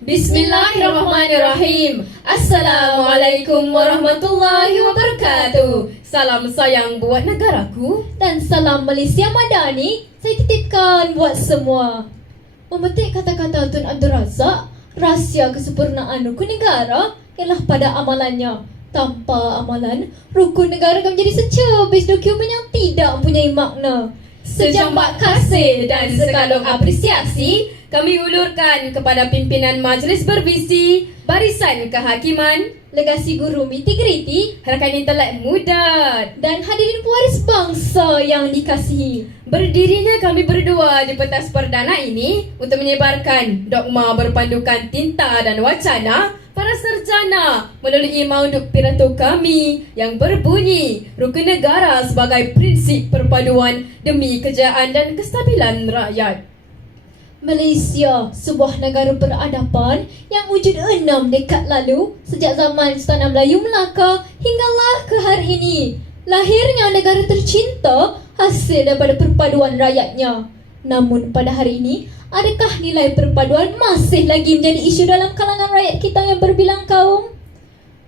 Bismillahirrahmanirrahim. Assalamualaikum warahmatullahi wabarakatuh. Salam sayang buat negaraku. Dan salam Malaysia Madani saya titipkan buat semua. Memetik kata-kata Tun Abdul Razak, rahsia kesempurnaan rukun negara ialah pada amalannya. Tanpa amalan, rukun negara akan menjadi secebis dokumen yang tidak mempunyai makna. Sejambak kasih dan sekalung apresiasi kami ulurkan kepada pimpinan Majlis Bervisi, Barisan Kehakiman, Legasi Guru Integriti, Harakan Intelek Muda dan hadirin pewaris bangsa yang dikasihi. Berdirinya kami berdua di pentas perdana ini untuk menyebarkan dogma berpandukan tinta dan wacana para sarjana melalui mauduk pidato kami yang berbunyi rukun negara sebagai prinsip perpaduan demi kejayaan dan kestabilan rakyat. Malaysia, sebuah negara peradaban yang wujud 6 dekad lalu sejak zaman Sultan Melayu Melaka hinggalah ke hari ini. Lahirnya negara tercinta hasil daripada perpaduan rakyatnya. Namun pada hari ini, adakah nilai perpaduan masih lagi menjadi isu dalam kalangan rakyat kita yang berbilang kaum?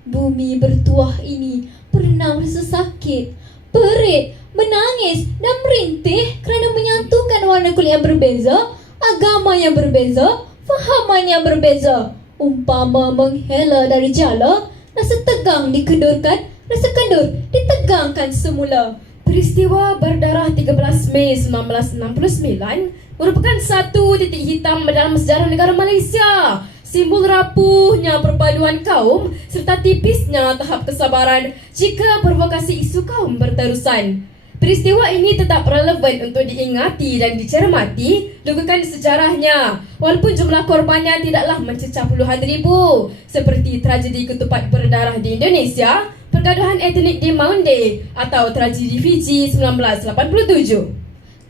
Bumi bertuah ini pernah merasa sakit, perit, menangis dan merintih kerana menyatukan warna kulit yang berbeza, agama yang berbeza, fahaman yang berbeza. Umpama menghela dari jala, rasa tegang dikedurkan, rasa kendur ditegangkan semula. Peristiwa berdarah 13 Mei 1969 merupakan satu titik hitam dalam sejarah negara Malaysia. Simbol rapuhnya perpaduan kaum serta tipisnya tahap kesabaran jika provokasi isu kaum berterusan. Peristiwa ini tetap relevan untuk diingati dan dicermati lugukan sejarahnya. Walaupun jumlah korbannya tidaklah mencecah puluhan ribu seperti tragedi ketupat berdarah di Indonesia, pergaduhan etnik di Maunde atau tragedi Fiji 1987.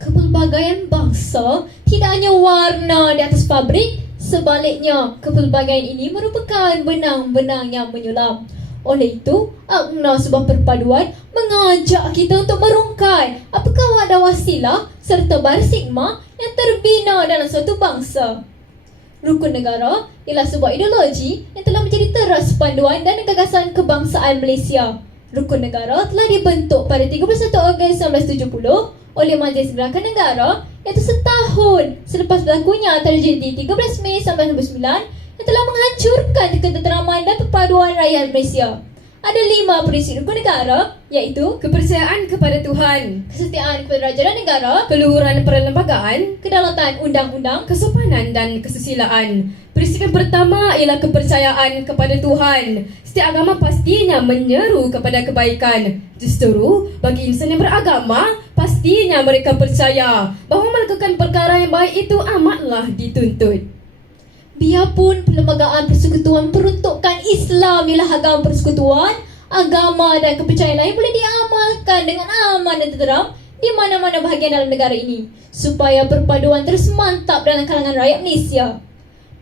Kepelbagaian bangsa tidak hanya warna di atas fabrik, sebaliknya kepelbagaian ini merupakan benang-benang yang menyulam. Oleh itu, akna sebuah perpaduan mengajak kita untuk merungkai apakah wadah wasilah serta baris hikmah yang terbina dalam suatu bangsa. Rukun negara ialah sebuah ideologi yang telah menjadi teras panduan dan gagasan kebangsaan Malaysia. Rukun negara telah dibentuk pada 31 Ogos 1970 oleh Majlis Gerakan Negara, iaitu setahun selepas berlakunya tragedi 13 Mei 1999 yang telah menghancurkan ketenteraman dan perpaduan rakyat Malaysia. Ada 5 prinsip rukun negara, iaitu Kepercayaan kepada Tuhan, kesetiaan kepada raja dan negara, keluhuran perlembagaan, kedaulatan undang-undang, kesopanan dan kesusilaan. Prinsip yang pertama ialah kepercayaan kepada Tuhan. Setiap agama pastinya menyeru kepada kebaikan. Justru bagi insan yang beragama, pastinya mereka percaya bahawa melakukan perkara yang baik itu amatlah dituntut. Biarpun perlembagaan persekutuan peruntukan Islam ialah agama persekutuan, agama dan kepercayaan lain boleh diamalkan dengan aman dan tenteram di mana-mana bahagian dalam negara ini supaya perpaduan terus mantap dalam kalangan rakyat Malaysia.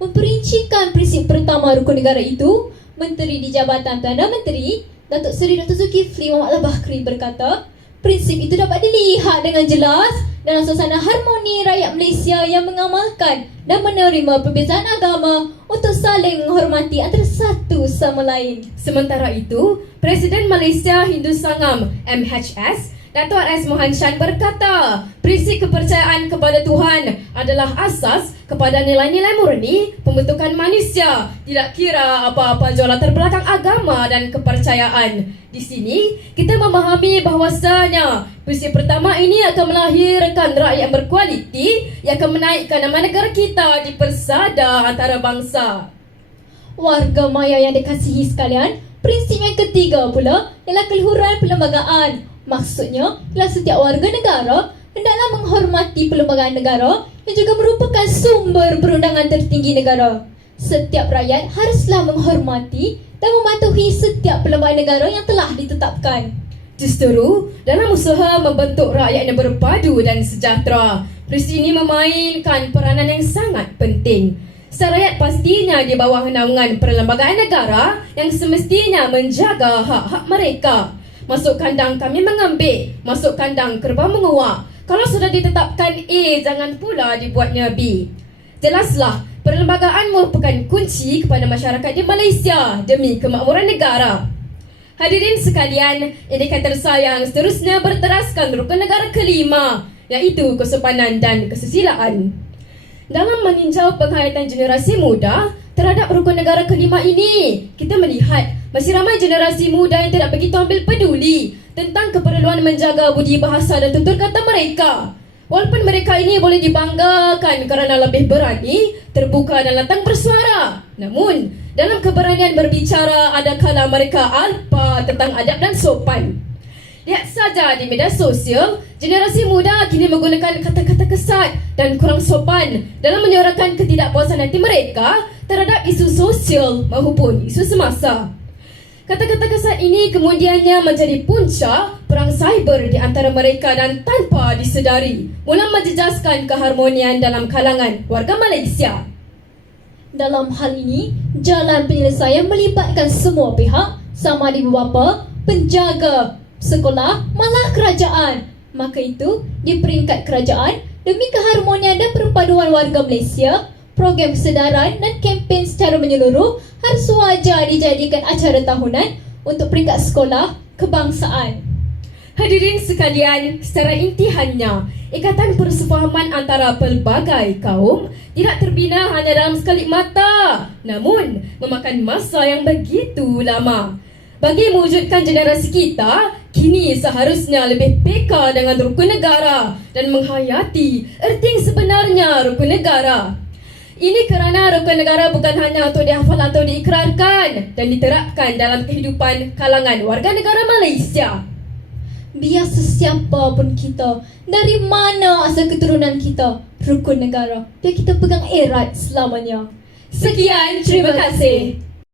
Memperincikan prinsip pertama rukun negara itu, Menteri di Jabatan Perdana Menteri Datuk Seri Dr. Zulkifli Muhammad Al-Bakhri berkata, prinsip itu dapat dilihat dengan jelas dalam suasana harmoni rakyat Malaysia yang mengamalkan dan menerima perbezaan agama untuk saling menghormati antara satu sama lain. Sementara itu, Presiden Malaysia Hindu Sangam MHS Datuk R.S. Mohan Shan berkata, prinsip kepercayaan kepada Tuhan adalah asas kepada nilai-nilai murni pembentukan manusia, tidak kira apa-apa jauh latar belakang agama dan kepercayaan. Di sini, kita memahami bahawasanya prinsip pertama ini akan melahirkan rakyat yang berkualiti yang akan menaikkan nama negara kita di persada antara bangsa. Warga maya yang dikasihi sekalian, prinsip yang ketiga pula ialah keluhuran perlembagaan. Maksudnya, ialah setiap warga negara hendaklah menghormati perlembagaan negara yang juga merupakan sumber perundangan tertinggi negara. Setiap rakyat haruslah menghormati dan mematuhi setiap perlembagaan negara yang telah ditetapkan. Justru, dalam usaha membentuk rakyat yang berpadu dan sejahtera, prinsip ini memainkan peranan yang sangat penting. Rakyat pastinya di bawah naungan perlembagaan negara yang semestinya menjaga hak-hak mereka. Masuk kandang kami mengambil, masuk kandang kerbau menguak. Kalau sudah ditetapkan A, jangan pula dibuatnya B. Jelaslah, Perlembagaan merupakan kunci kepada masyarakat di Malaysia demi kemakmuran negara. Hadirin sekalian, indikator yang seterusnya berteraskan rukun negara kelima, iaitu kesopanan dan kesusilaan. Dalam meninjau penghayatan generasi muda terhadap rukun negara kelima ini, kita melihat masih ramai generasi muda yang tidak begitu ambil peduli tentang keperluan menjaga budi bahasa dan tutur kata mereka. Walaupun mereka ini boleh dibanggakan kerana lebih berani, terbuka dan lantang bersuara. Namun, dalam keberanian berbicara, ada kala mereka alpa tentang adab dan sopan. Lihat saja di media sosial, generasi muda kini menggunakan kata-kata kesat dan kurang sopan dalam menyuarakan ketidakpuasan hati mereka terhadap isu sosial maupun isu semasa. Kata-kata kasar ini kemudiannya menjadi punca perang cyber di antara mereka dan tanpa disedari mula menjejaskan keharmonian dalam kalangan warga Malaysia. Dalam hal ini, jalan penyelesaian melibatkan semua pihak, sama ada ibu bapa, penjaga sekolah, malah kerajaan. Maka itu, di peringkat kerajaan, demi keharmonian dan perpaduan warga Malaysia, program kesedaran dan kempen secara menyeluruh harus wajar dijadikan acara tahunan untuk peringkat sekolah kebangsaan. Hadirin sekalian, secara intihannya, ikatan persefahaman antara pelbagai kaum tidak terbina hanya dalam sekelip mata, namun memakan masa yang begitu lama. Bagi mewujudkan generasi kita, kini seharusnya lebih peka dengan rukun negara dan menghayati erti yang sebenarnya rukun negara. Ini kerana rukun negara bukan hanya untuk dihafal atau diikrarkan dan diterapkan dalam kehidupan kalangan warga negara Malaysia. Biar sesiapa pun kita, dari mana asal keturunan kita, rukun negara, biar kita pegang erat selamanya. Sekian, terima kasih.